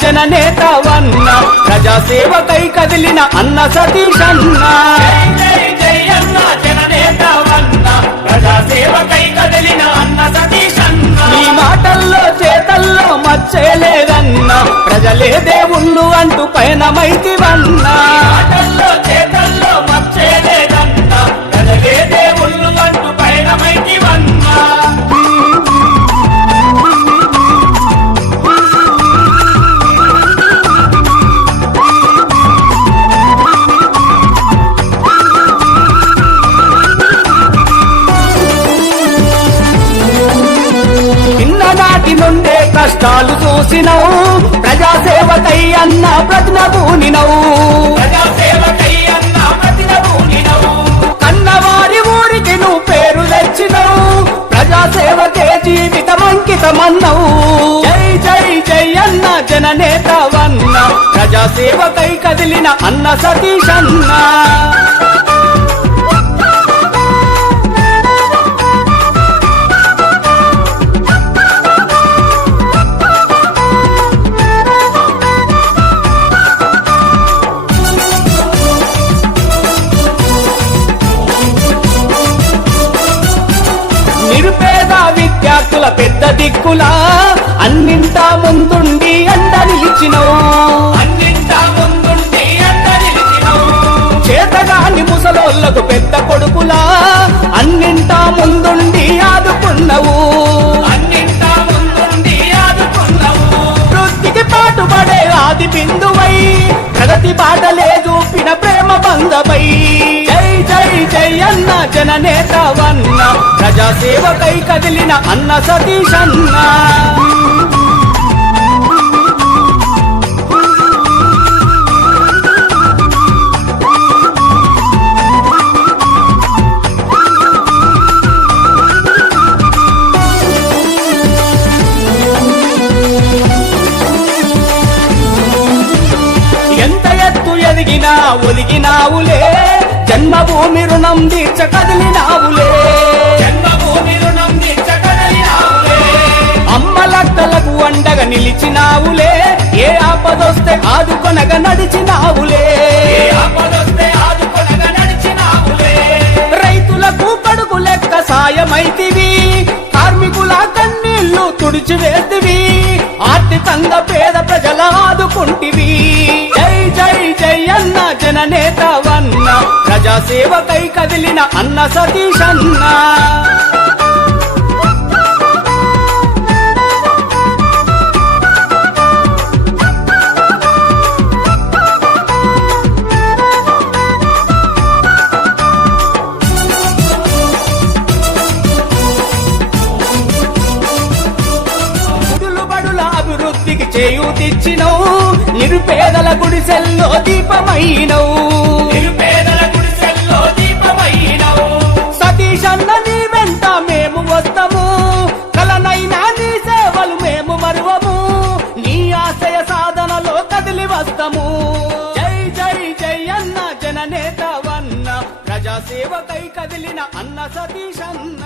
జననేతవన్న ప్రజాసేవకై కదిలిన అన్న సతీష్ అన్న. జై జై అన్న జననేతవన్న ప్రజాసేవకై కదిలిన అన్న సతీష్ అన్న. నీ మాటల్లో చేతల్లో మచ్చేలేదన్న ప్రజలే దేవుళ్ళు అంటూ పయనమైతివన్నా. మాటల్లో చేతల్లో మచ్చేలేదన్న ప్రజలే దేవుళ్ళు అంటూ పయనమైతివన్నా. చిన్ననాటి నుండే కష్టాలు చూసినవు ప్రజాసేవకై అన్న ప్రతినబూనినవు. ప్రజాసేవకై అన్న ప్రతినబూనినవు. కన్నవారి ఊరికి నువ్వు పేరు తెచ్చినవు ప్రజాసేవకే జీవితం అంకితమన్నవు. జై జై జై అన్న జననేతవన్న ప్రజాసేవకై కదిలిన అన్న సతీష్ అన్న. నిరుపేద విద్యార్థుల పెద్ద దిక్కులా అన్నింటా ముందుండి అండ నిలిచినవు. అన్నింటా ముందుండి అండ నిలిచినవు. చేతగాని ముసలోళ్లకు పెద్ద కొడుకులా అన్నింటా ముందుండి ఆదుకున్నవు. అన్నింటా ముందుండి ఆదుకున్నవు. వృత్తికి పాటుపడే ఆది బిందువై ప్రగతి బాటలే చూపిన ప్రేమ బంధమై. జై జై జై అన్న జననేతవన్న ప్రజాసేవకై కదిలిన అన్న సతీష్ అన్న. ఎంత ఎత్తు ఎదిగినా ఒదిగినావులే జన్మభూమి రుణం తీర్చ కదిలినావులే. జన్మభూమి రుణం తీర్చగలిగినావులే. అమ్మలక్కలకు అండగా నిలిచినావులే ఏ ఆపదొస్తే ఆదుకొనగా నడిచినావులే. ఏ ఆపదొస్తే ఆదుకొనగా నడిచినావులే. రైతులకు కడుగు లెక్క సాయమైతివి కార్మికుల కన్నీళ్లు తుడిచివేతివి ఆర్థికంగా పేద ప్రజల ఆదుకుంటివి. జై జై జై అన్న జననేతవన్న ప్రజాసేవకై కదిలిన అన్న సతీష్ అన్న. గుడులు బడుల అభివృద్ధికి చేయూతిచ్చినవు నిరుపేదల గుడిసెల్లో దీపమైనవు. నిరుపేదల గుడిసెల్లో దీపమైనవు. సతీష్ అన్న నీ వెంట మేము వస్తాము కలనైనా నీ సేవలు మేము మరువము నీ ఆశయ సాధనలో కదిలి వస్తాము. జై జై జై అన్న జననేతవన్న ప్రజాసేవకై కదిలిన అన్న సతీష్ అన్న.